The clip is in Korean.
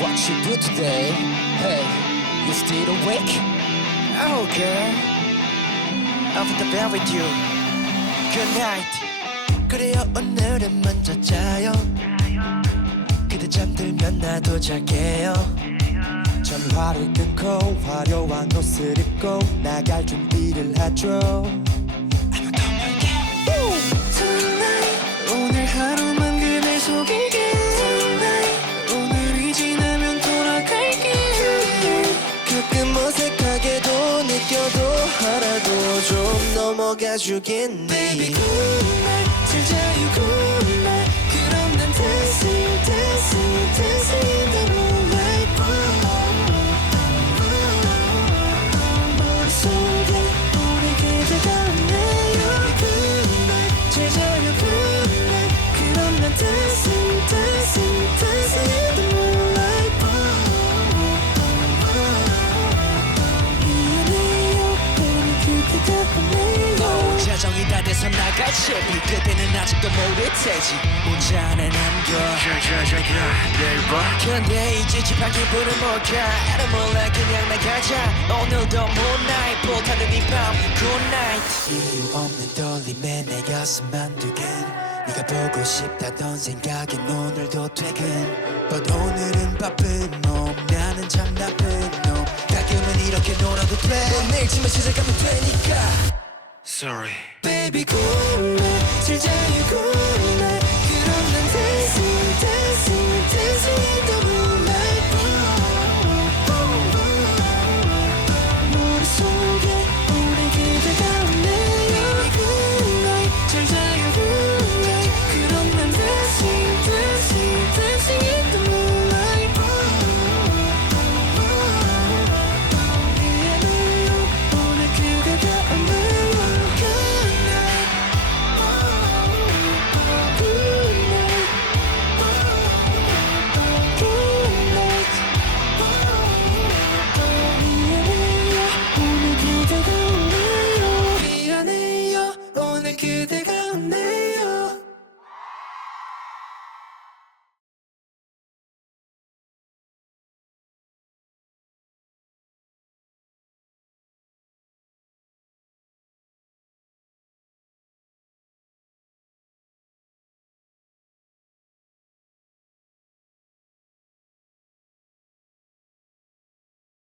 what you do today? Hey, you still awake? Oh girl in the bed with you Good night 그래요 오늘은 먼저 자요 그대 잠들면 나도 잘게요 전화를 끊고 화려한 옷을 입고 나갈 준비를 하죠 가끔 어색하게도 느껴도 하나도 좀 넘어가 주겠니 Baby night 잘 자요 good 돼서 나갈 채비 그때는 아직도 모를 테지. 문자 안에 남겨. 내일 봐. 근데 이제 집안 기분은 뭘까 나는 몰라 그냥 나가자. 오늘도 moonlight 불타는 이밤 good night. 이유 없는 떨림에 내 가슴 만 두근 네가 보고 싶다던 생각엔 오늘도 퇴근. But 오늘은 바쁜 놈 나는 참 나쁜 놈. 가끔은 이렇게 놀아도 돼넌 내일쯤에 시작하면 되니까. Sorry Baby good night 잘 자요 good